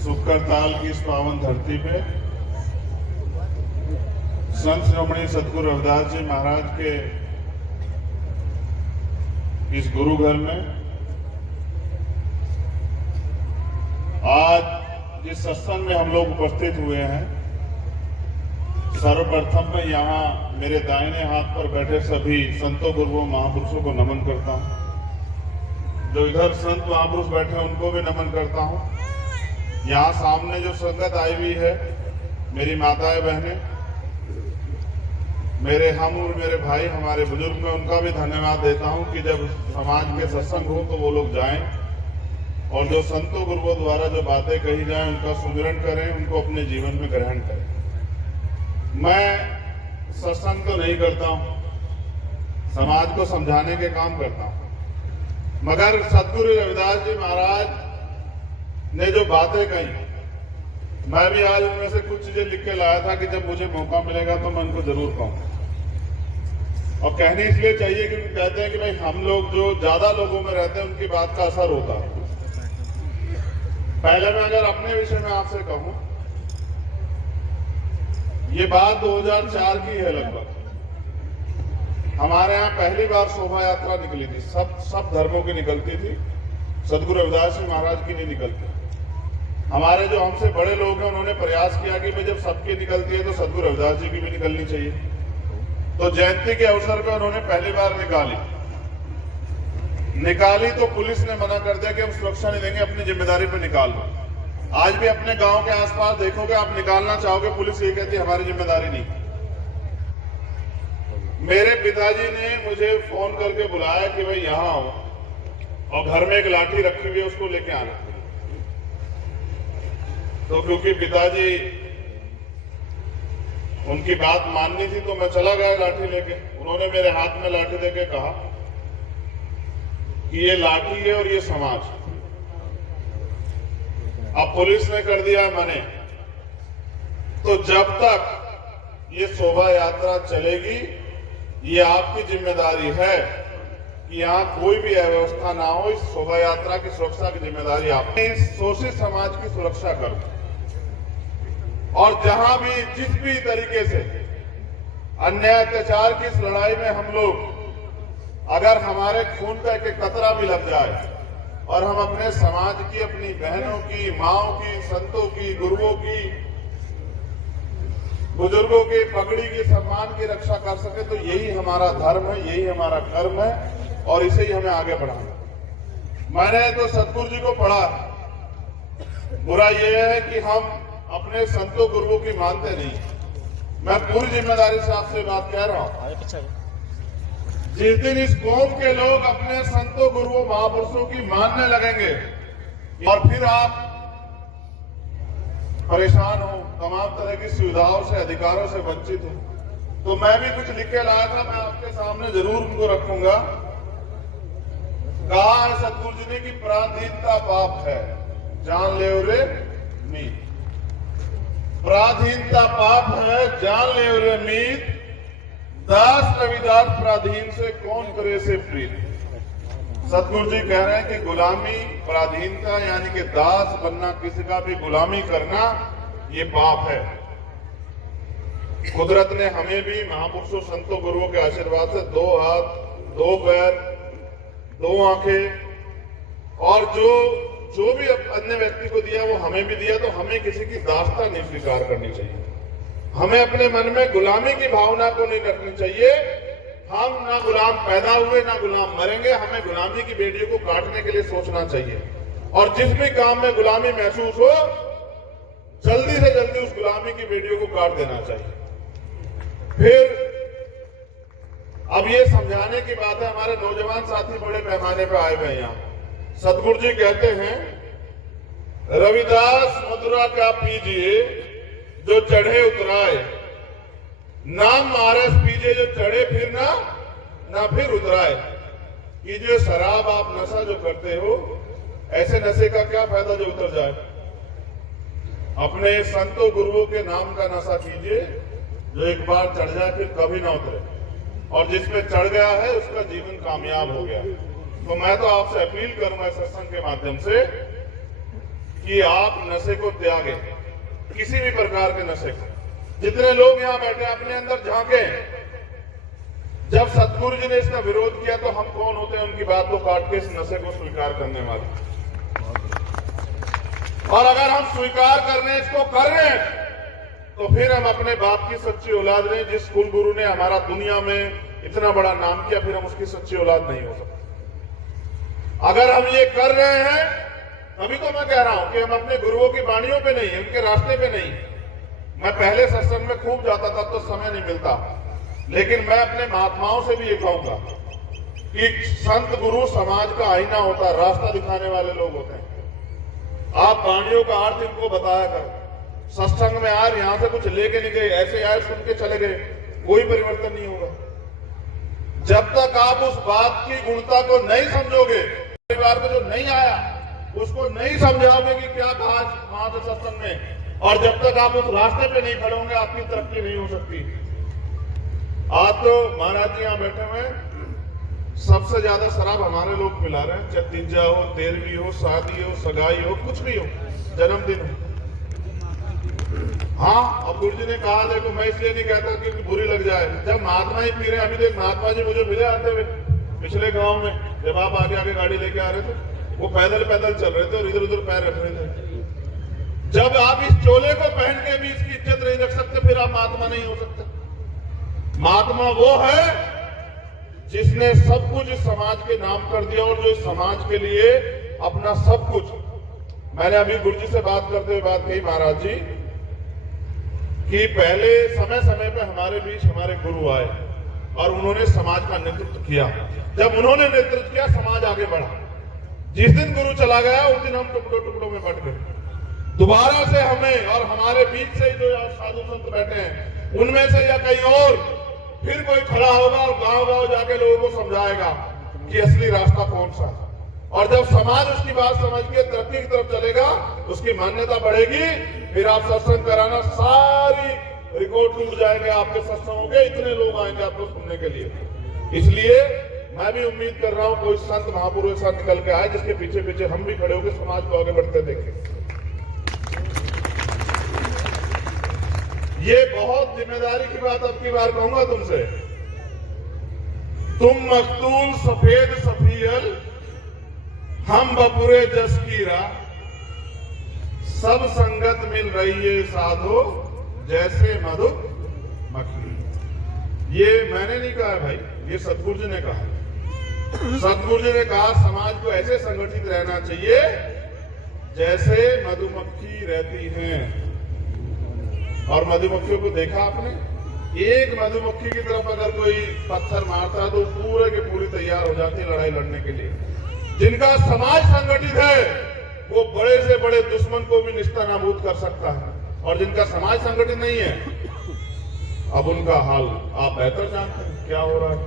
सुक्करताल की इस पावन धरती पे संत शिरोमणि सतगुरु रविदास जी महाराज के इस गुरु घर में आज जिस सत्संग में हम लोग उपस्थित हुए हैं, सर्वप्रथम मैं यहाँ मेरे दाहिने हाथ पर बैठे सभी संतों गुरुओं महापुरुषों को नमन करता हूँ। जो इधर संत महापुरुष बैठे हैं उनको भी नमन करता हूँ। यहाँ सामने जो संगत आई हुई है, मेरी माताएं बहनें, मेरे हम और मेरे भाई, हमारे बुजुर्ग, में उनका भी धन्यवाद देता हूँ कि जब समाज के सत्संग हो तो वो लोग जाएं और जो संतों गुरुओं द्वारा जो बातें कही जाएं उनका सुमिरन करें, उनको अपने जीवन में ग्रहण करें। मैं सत्संग तो नहीं करता हूँ, समाज को समझाने के काम करता हूँ, मगर सतगुरु रविदास जी महाराज ने जो बातें कही, मैं भी आज उनमें से कुछ चीजें लिख के लाया था कि जब मुझे मौका मिलेगा तो मैं उनको जरूर कहूँ। और कहने इसलिए चाहिए क्योंकि कहते हैं कि भाई हम लोग जो ज्यादा लोगों में रहते हैं उनकी बात का असर होता है। पहले मैं अगर अपने विषय में आपसे कहूं, ये बात 2004 की है लगभग। हमारे यहाँ पहली बार शोभा यात्रा निकली थी, सब धर्मों की निकलती थी, सतगुरु रविदास जी महाराज की नहीं निकलती। हमारे जो हमसे बड़े लोग हैं उन्होंने प्रयास किया कि भाई जब सबकी निकलती है तो सतगुरु रविदास जी की भी निकलनी चाहिए। तो जयंती के अवसर पर उन्होंने पहली बार निकाली तो पुलिस ने मना कर दिया कि हम सुरक्षा नहीं देंगे, अपनी जिम्मेदारी पर निकाल लो। आज भी अपने गांव के आसपास देखोगे, आप निकालना चाहोगे, पुलिस ये कहती है हमारी जिम्मेदारी नहीं। मेरे पिताजी ने मुझे फोन करके बुलाया कि भाई यहां आओ, और घर में एक लाठी रखी हुई है उसको लेके आना। तो क्योंकि पिताजी उनकी बात माननी थी तो मैं चला गया लाठी लेके। उन्होंने मेरे हाथ में लाठी देके कहा कि ये लाठी है और ये समाज। अब पुलिस ने कर दिया मने, तो जब तक ये शोभा यात्रा चलेगी ये आपकी जिम्मेदारी है कि यहाँ कोई भी अव्यवस्था ना हो। इस शोभा यात्रा की सुरक्षा की जिम्मेदारी आपकी। इस शोषित समाज की सुरक्षा करो और जहां भी जिस भी तरीके से अन्याय अत्याचार की इस लड़ाई में हम लोग, अगर हमारे खून का एक कतरा भी लग जाए और हम अपने समाज की, अपनी बहनों की, माओं की, संतों की, गुरुओं की, बुजुर्गों के पगड़ी की, सम्मान की रक्षा कर सके तो यही हमारा धर्म है, यही हमारा कर्म है और इसे ही हमें आगे बढ़ाना। मैंने तो सतगुरु जी को पढ़ा, बुरा यह है कि हम अपने संतों गुरुओं की मानते नहीं। मैं पूरी जिम्मेदारी से आपसे बात कह रहा हूं, जिस दिन इस कौम के लोग अपने संतों गुरुओं महापुरुषों की मानने लगेंगे और फिर आप परेशान हो, तमाम तरह की सुविधाओं से, अधिकारों से वंचित हो, तो मैं भी कुछ लिख के लाया था, मैं आपके सामने जरूर उनको रखूंगा। कहा है सतगुरु जी ने कि पराधीनता पाप है, जान ले रे मीत। पराधीनता पाप है, जान ले रे मीत। दास रविदास पराधीन से कौन करे से प्रीत। सतगुरु जी कह रहे हैं कि गुलामी, पराधीनता यानी कि दास बनना, किसी का भी गुलामी करना, ये पाप है। कुदरत ने हमें भी महापुरुषों संतों गुरुओं के आशीर्वाद से 2 हाथ, 2 पैर, 2 आंखें और जो भी अन्य व्यक्ति को दिया वो हमें भी दिया। तो हमें किसी की दास्ता नहीं स्वीकार करनी चाहिए, हमें अपने मन में गुलामी की भावना को नहीं रखनी चाहिए। हम ना गुलाम पैदा हुए ना गुलाम मरेंगे, हमें गुलामी की बेड़ियों को काटने के लिए सोचना चाहिए और जिस भी काम में गुलामी महसूस हो जल्दी से जल्दी उस गुलामी की बेड़ियों को काट देना चाहिए। फिर अब ये समझाने की बात है, हमारे नौजवान साथी बड़े पैमाने पर आए हुए हैं यहाँ। सतगुरु जी कहते हैं रविदास मधुरा का पीजिए जो चढ़े उतराए, नाम मारस पीजिए जो चढ़े फिर ना फिर उतराए। कि जो शराब आप नशा जो करते हो, ऐसे नशे का क्या फायदा जो उतर जाए। अपने संतों गुरुओं के नाम का नशा कीजिए जो एक बार चढ़ जाए फिर कभी ना उतरे, और जिस पे चढ़ गया है उसका जीवन कामयाब हो गया। तो मैं तो आपसे अपील करूंगा सत्संग के माध्यम से कि आप नशे को त्यागें, किसी भी प्रकार के नशे को। जितने लोग यहां बैठे अपने अंदर झांकें। जब सतगुरु जी ने इसका विरोध किया तो हम कौन होते हैं उनकी बात को काट के इस नशे को स्वीकार करने वाले। और अगर हम स्वीकार कर रहे हैं, इसको कर रहे हैं, तो फिर हम अपने बाप की सच्ची औलाद नहीं। जिस कुल गुरु ने हमारा दुनिया में इतना बड़ा नाम किया, फिर हम उसकी सच्ची औलाद नहीं हो सकते। अगर हम ये कर रहे हैं, तभी तो मैं कह रहा हूं कि हम अपने गुरुओं की वाणियों पे नहीं, उनके रास्ते पे नहीं। मैं पहले सत्संग में खूब जाता था, तो समय नहीं मिलता, लेकिन मैं अपने महात्माओं से भी ये कहूंगा कि संत गुरु समाज का आईना होता है, रास्ता दिखाने वाले लोग होते हैं। आप वाणियों का अर्थ इनको बताया कर। सत्संग में आए, यहां से कुछ लेके नहीं गए, ऐसे आए सुन के चले गए, कोई परिवर्तन नहीं होगा। जब तक आप उस बात की गुणता को नहीं समझोगे, परिवार को जो नहीं आया उसको नहीं समझाओगे कि क्या कहा वहां से सत्संग में, और जब तक आप उस रास्ते पे नहीं खड़े होंगे, आपकी तरक्की नहीं हो सकती। आज तो महाराज जी यहां बैठे हुए, सबसे ज्यादा शराब हमारे लोग पिला रहे हैं। चाहे तीजा हो, 13वीं हो, शादी हो, सगाई हो, कुछ भी हो, जन्मदिन हो। हाँ, और गुरु जी ने कहा, देखो मैं इसलिए नहीं कहता कि बुरी लग जाए। जब महात्मा ही पी रहे, अभी देख महात्मा जी मुझे मिले आते हुए पिछले गांव में, जब आप आगे आगे गाड़ी लेके आ रहे थे, वो पैदल पैदल चल रहे थे और इधर उधर पैर रख रहे थे। जब आप इस चोले को पहन के भी इसकी इज्जत नहीं रख सकते, फिर आप महात्मा नहीं हो सकते। महात्मा वो है जिसने सब कुछ इस समाज के नाम कर दिया, और जो इस समाज के लिए अपना सब कुछ। मैंने अभी गुरु जी से बात करते हुए बात कही महाराज जी कि पहले समय समय पे हमारे बीच हमारे गुरु आए और उन्होंने समाज का नेतृत्व किया। जब उन्होंने नेतृत्व किया, समाज आगे बढ़ा। जिस दिन गुरु चला गया, उस दिन हम टुकड़ों टुकड़ों में बट गए। दोबारा से हमें और हमारे बीच से जो साधु संत बैठे हैं, उनमें से या कहीं और फिर कोई खड़ा होगा और गांव गांव जाके लोगों को समझाएगा कि असली रास्ता कौन सा है। और जब समाज उसकी बात समझ के तरक्की की तरफ चलेगा, उसकी मान्यता बढ़ेगी, फिर आप सत्संग कराना, सारी रिकॉर्ड टूट जाएंगे आपके सत्संगों के। इतने लोग आएंगे आपको सुनने के लिए। इसलिए मैं भी उम्मीद कर रहा हूं कोई संत महापुरुष संत निकल के आए, जिसके पीछे पीछे हम भी खड़े होकर समाज को आगे बढ़ते देखें। ये बहुत जिम्मेदारी की बात अब की बार कहूंगा तुमसे। तुम मखतूल सफेद सफियल, हम बपुरे जसकीरा, सब संगत मिल रही है साधो, जैसे मधु मक्खी। ये मैंने नहीं कहा भाई, ये सतगुरु जी ने कहा। सतगुरु जी ने कहा समाज को ऐसे संगठित रहना चाहिए जैसे मधुमक्खी रहती हैं। और मधुमक्खियों को देखा आपने? एक मधुमक्खी की तरफ अगर कोई पत्थर मारता है तो पूरे के पूरी तैयार हो जाती है लड़ाई लड़ने के लिए। जिनका समाज संगठित है, वो बड़े से बड़े दुश्मन को भी निस्तानाबूद कर सकता है। और जिनका समाज संगठित नहीं है, अब उनका हाल आप बेहतर जानते हैं क्या हो रहा है।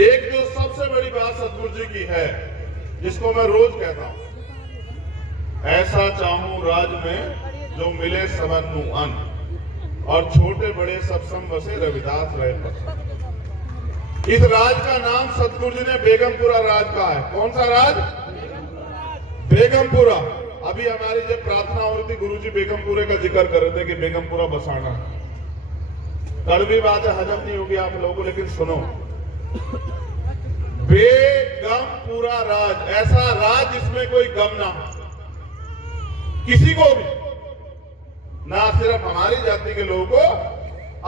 एक जो सबसे बड़ी बात सतगुरु जी की है, जिसको मैं रोज कहता हूं, ऐसा चाहूं राज में जो मिले सबनु अन्न, और छोटे बड़े सब सम बसे रविदास रहे पसंद। इस राज का नाम सतगुरु जी ने बेगमपुरा राज का है। कौन सा राज? बेगमपुरा। अभी हमारी जब प्रार्थना हो रही थी, गुरु जी बेगमपुरे का जिक्र कर रहे थे कि बेगमपुरा बसाना। कड़वी बात है, हजम नहीं होगी आप लोगों को, लेकिन सुनो। बेगमपुरा राज, ऐसा राज जिसमें कोई गम ना हो किसी को भी, ना सिर्फ हमारी जाति के लोगों को,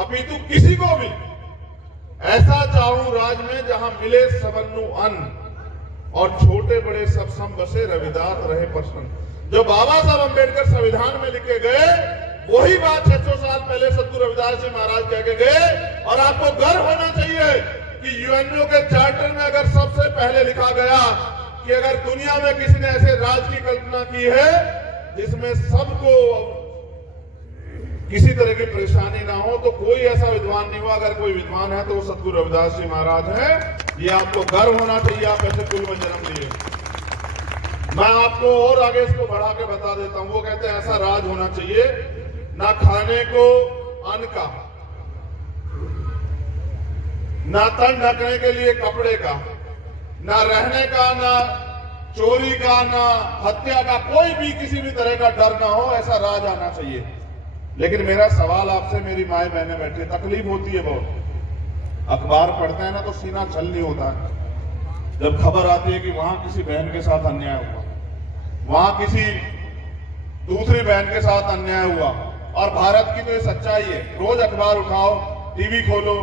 अपितु किसी को भी। ऐसा चाहूं राज में जहां मिले सबनु अन्न, और छोटे बड़े सब सम बसे रविदास रहे प्रसन्न। जो बाबा साहब अम्बेडकर संविधान में लिखे गए, वही बात 600 साल पहले सतगुरु रविदास जी महाराज कह के गए। और आपको गर्व होना चाहिए कि यूएनओ के चार्टर में अगर सबसे पहले लिखा गया कि अगर दुनिया में किसी ने ऐसे राज की कल्पना की है जिसमें सबको किसी तरह की परेशानी ना हो, तो कोई ऐसा विद्वान नहीं हुआ। अगर कोई विद्वान है तो वो सतगुरु रविदास जी महाराज हैं। ये आपको गर्व होना चाहिए, आप ऐसे कुल में जन्म लिए। मैं आपको और आगे इसको बढ़ा के बता देता हूं। वो कहते हैं ऐसा राज होना चाहिए, ना खाने को अन्न का, ना तन ढकने के लिए कपड़े का, ना रहने का, ना चोरी का, ना हत्या का, कोई भी किसी भी तरह का डर ना हो, ऐसा राज आना चाहिए। लेकिन मेरा सवाल आपसे, मेरी माए बहनें बैठी, तकलीफ होती है बहुत। अखबार पढ़ते हैं ना तो सीना छल नहीं होता है जब खबर आती है कि वहां किसी बहन के साथ अन्याय हुआ, वहां किसी दूसरी बहन के साथ अन्याय हुआ। और भारत की तो ये सच्चाई है, रोज अखबार उठाओ, टीवी खोलो,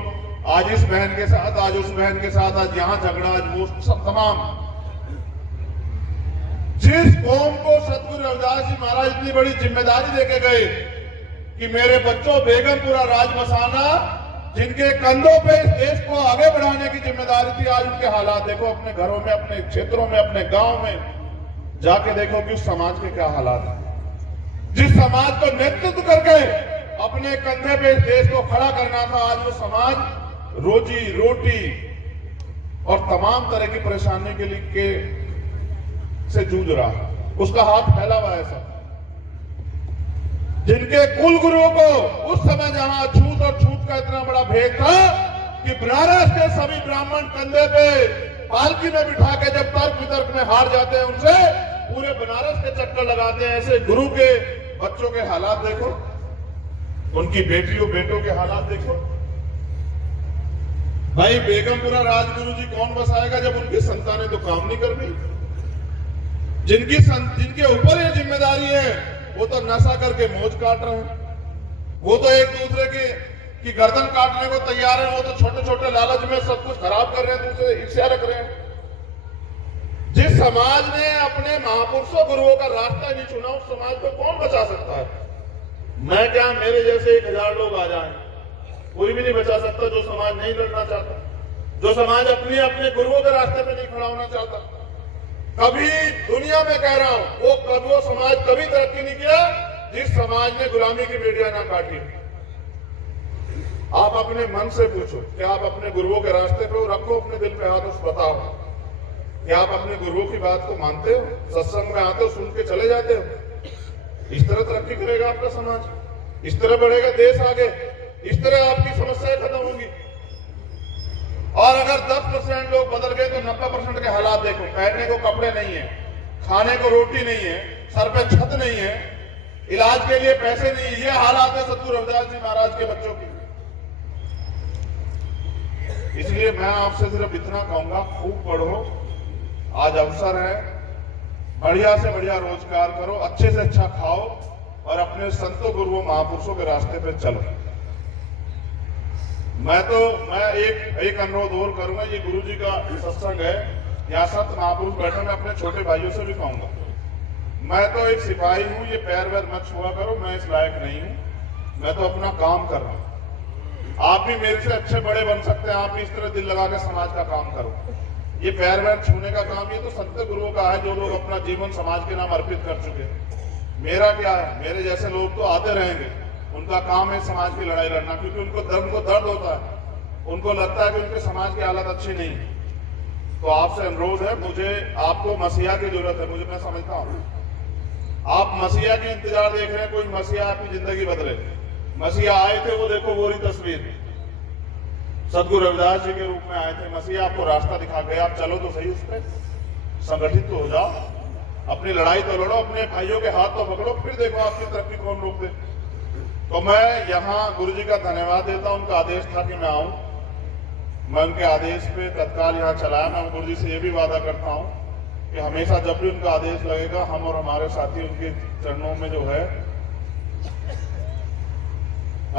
आज इस बहन के साथ, आज उस बहन के साथ, आज यहां झगड़ा, आज वो, सब तमाम। जिस कौम को सतगुरु रविदास जी महाराज इतनी बड़ी जिम्मेदारी देके गए कि मेरे बच्चों बेगमपुरा राज बसाना, जिनके कंधों पे इस देश को आगे बढ़ाने की जिम्मेदारी थी, आज उनके हालात देखो, अपने घरों में, अपने क्षेत्रों में, अपने गांव में जाके देखो कि उस समाज के क्या हालात हैं। जिस समाज को नेतृत्व करके अपने कंधे पे इस देश को खड़ा करना था, आज वो समाज रोजी रोटी और तमाम तरह की परेशानी के लिए से जूझ रहा है, उसका हाथ फैला हुआ है सब। जिनके कुल गुरुओं को उस समय जहां छूत और छूत का इतना बड़ा भेद था कि बनारस के सभी ब्राह्मण कंधे पे पालकी में बिठा के जब तर्क वितर्क में हार जाते हैं, उनसे पूरे बनारस के चक्कर लगाते हैं। ऐसे गुरु के बच्चों के हालात देखो, उनकी बेटियों बेटों के हालात देखो। भाई बेगमपुरा राजगुरु जी कौन बसाएगा जब उनकी संतानें तो काम नहीं कर रही। जिनके ऊपर ये जिम्मेदारी है वो तो नशा करके मौज काट रहे हैं, वो तो एक दूसरे की गर्दन काटने को तैयार है, वो तो छोटे छोटे लालच में सब कुछ खराब कर रहे हैं, दूसरे ईर्ष्या रख रहे हैं। जिस समाज ने अपने महापुरुषों गुरुओं का रास्ता नहीं चुना, उस समाज को कौन बचा सकता है? मैं क्या, मेरे जैसे 1000 लोग आ जाएं, कोई भी नहीं बचा सकता। जो समाज नहीं लड़ना चाहता, जो समाज अपने गुरुओं के रास्ते पे नहीं खड़ा होना चाहता, कभी दुनिया में कह रहा हूं, वो समाज कभी तरक्की नहीं किया जिस समाज ने गुलामी की बेड़ियां ना काटी। आप अपने मन से पूछो, क्या आप अपने गुरुओं के रास्ते पे हो? रखो अपने दिल पे हाथ, उस बताओ, क्या आप अपने गुरुओं की बात को मानते हो? सत्संग में आते हो, सुन के चले जाते हो? इस तरह तरक्की करेगा आपका समाज, इस तरह बढ़ेगा देश आगे, इस तरह आपकी समस्याएं खत्म होंगी। और अगर 10% लोग बदल गए तो 90% के हालात देखो। पहनने को कपड़े नहीं है, खाने को रोटी नहीं है, सर पे छत नहीं है, इलाज के लिए पैसे नहीं है। ये हालात है सतगुरु रविदास जी महाराज के बच्चों की। इसलिए मैं आपसे सिर्फ इतना कहूंगा, खूब पढ़ो, आज अवसर है, बढ़िया से बढ़िया रोजगार करो, अच्छे से अच्छा खाओ और अपने संतों गुरुओं महापुरुषों के रास्ते पे चलो। मैं एक अनुरोध और करूंगा, ये गुरु जी का सत्संग है, यहाँ संत महापुरुष बैठे, मैं अपने छोटे भाइयों से भी कहूंगा, मैं तो एक सिपाही हूं, ये पैर वैर मत छुआ करो, मैं इस लायक नहीं हूं, मैं तो अपना काम कर रहा हूं। आप भी मेरे से अच्छे बड़े बन सकते हैं, आप भी इस तरह दिल लगा के समाज का काम करो। ये पैर वैर छूने का काम ये तो संत गुरुओं का है, जो लोग अपना जीवन समाज के नाम अर्पित कर चुके हैं। मेरा क्या है, मेरे जैसे लोग तो आते रहेंगे, उनका काम है समाज की लड़ाई लड़ना, क्योंकि उनको दर्द होता है, उनको लगता है कि उनके समाज की हालत अच्छी नहीं। तो आपसे अनुरोध है, मुझे आपको मसीहा की जरूरत है, मुझे मैं समझता हूं आप मसीहा के इंतजार देख रहे हैं, कोई मसीहा आपकी जिंदगी बदले। मसीहा आए थे, वो देखो वो रही तस्वीर, सतगुरु रविदास जी के रूप में आए थे। मसीहा आपको रास्ता दिखा गए, आप चलो तो सही उस पर, संगठित तो हो जाओ, अपनी लड़ाई तो लड़ो, अपने भाइयों के हाथ तो पकड़ो, फिर देखो आपकी तरक्की कौन रोक दे। तो मैं यहाँ गुरु जी का धन्यवाद देता हूं, उनका आदेश था कि मैं आऊं, मैं उनके आदेश पे तत्काल यहाँ चलाया। मैं गुरु जी से ये भी वादा करता हूं कि हमेशा जब भी उनका आदेश लगेगा, हम और हमारे साथी उनके चरणों में जो है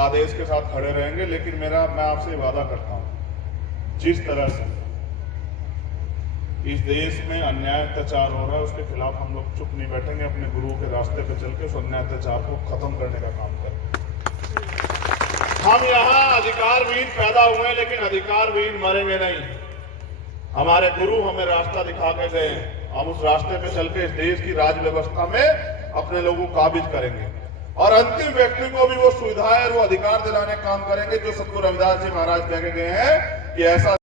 आदेश के साथ खड़े रहेंगे। लेकिन मैं आपसे वादा करता हूं, जिस तरह से इस देश में अन्याय अत्याचार हो रहा है, उसके खिलाफ हम लोग चुप नहीं बैठेंगे, अपने गुरुओं के रास्ते पे चल के उस अन्याय अत्याचार को खत्म करने का काम करेंगे। हम यहाँ अधिकारवीर पैदा हुए, लेकिन अधिकारवीर मरेंगे नहीं। हमारे गुरु हमें रास्ता दिखा के गए, हम उस रास्ते पे चल के इस देश की राज व्यवस्था में अपने लोगों को काबिज करेंगे और अंतिम व्यक्ति को भी वो सुविधाएं और वो अधिकार दिलाने काम करेंगे जो सतगुरु रविदास जी महाराज कह के गए हैं कि ऐसा